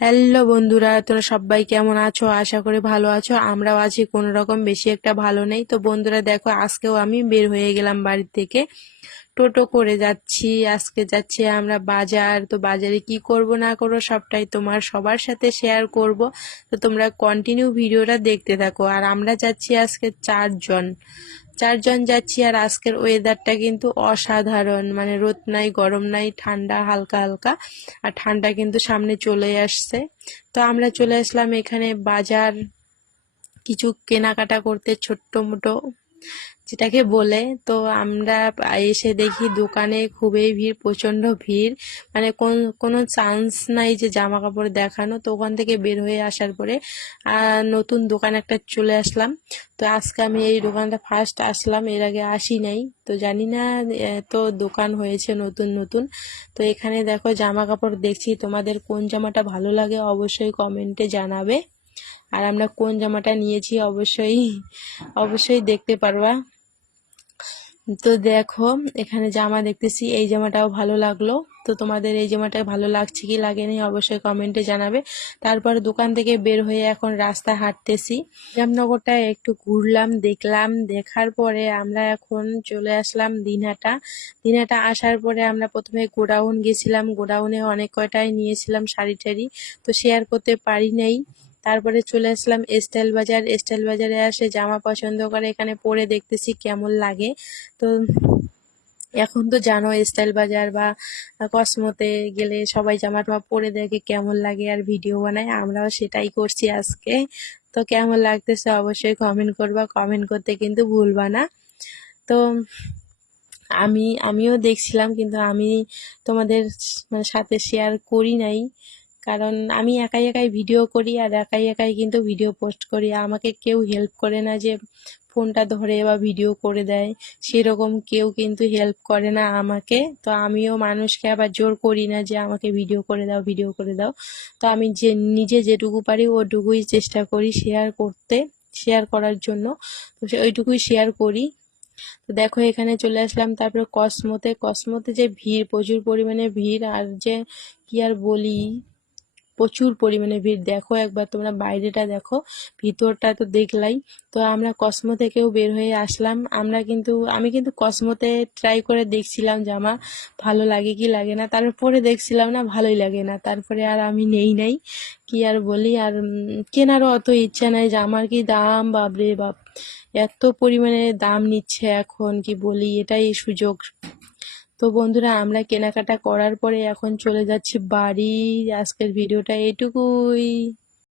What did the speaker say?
Hello বন্ধুরা, তোরা সবাই কেমন আছো? আশা করি ভালো আছো। আমরাও আছি, কোনো রকম, বেশি একটা ভালো নেই। তো বন্ধুরা দেখো, আজকেও আমি বের হয়ে গেলাম বাড়ি থেকে, টোটো করে যাচ্ছি। আজকে যাচ্ছি আমরা বাজার। তো বাজারে কি করব না করব সবটাই তোমার সবার সাথে শেয়ার করব। তো তোমরা কন্টিনিউ ভিডিওটা দেখতে থাকো। আর আমরা যাচ্ছি আজকে চারজন যাচ্ছি। আর আজকের ওয়েদারটা কিন্তু অসাধারণ, মানে রোদ নাই, গরম নাই, ঠান্ডা হালকা হালকা। আর ঠান্ডা কিন্তু সামনে চলে আসছে। তো আমরা চলে আসলাম এখানে বাজার, কিছু কেনাকাটা করতে, ছোট্ট মোটো যেটাকে বলে। তো আমরা এসে দেখি দোকানে খুবই ভিড়, প্রচন্ড ভিড়, মানে কোনো চান্স নাই যে জামা কাপড় দেখানো। তো ওখান থেকে বের হয়ে আসার পরে নতুন দোকান একটা চলে আসলাম। তো আজকে আমি এই দোকানটা ফার্স্ট আসলাম, এর আগে আসি নাই। তো জানি না তো দোকান হয়েছে নতুন নতুন। তো এখানে দেখো জামা কাপড় দেখছি, তোমাদের কোন জামাটা ভালো লাগে অবশ্যই কমেন্টে জানাবে। আর আমরা কোন জামাটা নিয়েছি অবশ্যই অবশ্যই দেখতে পারবা। তো দেখো এখানে জামা দেখতেছি, এই জামাটাও ভালো লাগলো। তো তোমাদের এই জামাটা ভালো লাগছে কি লাগেনি অবশ্যই কমেন্টে জানাবে। তারপর দোকান থেকে বের হয়ে এখন রাস্তা হাঁটতেছি। জামনগরটা একটু ঘুরলাম, দেখলাম। দেখার পরে আমরা এখন চলে আসলাম দিনহাটা। দিনহাটা আসার পরে আমরা প্রথমে গোডাউন গেছিলাম। গোডাউনে অনেক কয়টাই নিয়েছিলাম শাড়ি টাড়ি, তো শেয়ার করতে পারি নাই। তারপরে চলে আসলাম স্টাইল বাজার। স্টাইল বাজারে আসে জামা পছন্দ করে এখানে পরে দেখতেছি কেমন লাগে। তো এখন তো জানো স্টাইল বাজার বা কসমোতে গেলে সবাই জামা টামা পরে দেখে কেমন লাগে আর ভিডিও বানায়, আমরাও সেটাই করছি আজকে। তো কেমন লাগতেছে অবশ্যই কমেন্ট করবা, কমেন্ট করতে কিন্তু ভুলবা না। তো আমিও দেখছিলাম, কিন্তু আমি তোমাদের মানে সাথে শেয়ার করি নাই, কারণ আমি একাই একাই ভিডিও করি আর একাই একাই কিন্তু ভিডিও পোস্ট করি। আমাকে কেউ হেল্প করে না যে ফোনটা ধরে বা ভিডিও করে দেয়, সেরকম কেউ কিন্তু হেল্প করে না আমাকে। তো আমিও মানুষকে আবার জোর করি না যে আমাকে ভিডিও করে দাও, ভিডিও করে দাও। তো আমি যে নিজে যেটুকু পারি ওটুকুই চেষ্টা করি শেয়ার করতে, শেয়ার করার জন্য। তো ওইটুকুই শেয়ার করি। তো দেখো এখানে চলে আসলাম। তারপরে কসমোতে যে ভিড়, প্রচুর পরিমাণে ভিড়। আর যে কি আর বলি, প্রচুর পরিমাণে ভিড়। দেখো একবার তোমরা বাইরেটা দেখো, ভিতরটা তো দেখলাই। তো আমরা কসমো থেকেও বের হয়ে আসলাম। আমি কিন্তু কসমোতে ট্রাই করে দেখছিলাম জামা ভালো লাগে কি লাগে না, তারপরে দেখছিলাম না ভালোই লাগে না, তারপরে আর আমি নেই নাই। কি আর বলি, আর কেনারও অত ইচ্ছা নাই। জামার কি দাম, বাপরে বাপ, এত পরিমাণে দাম নিচ্ছে এখন, কি বলি, এটাই সুযোগ। তো বন্ধুরা আমরা কেনাকাটা করার পরে এখন চলে যাচ্ছি বাড়ি। আজকের ভিডিওটা এটুকুই।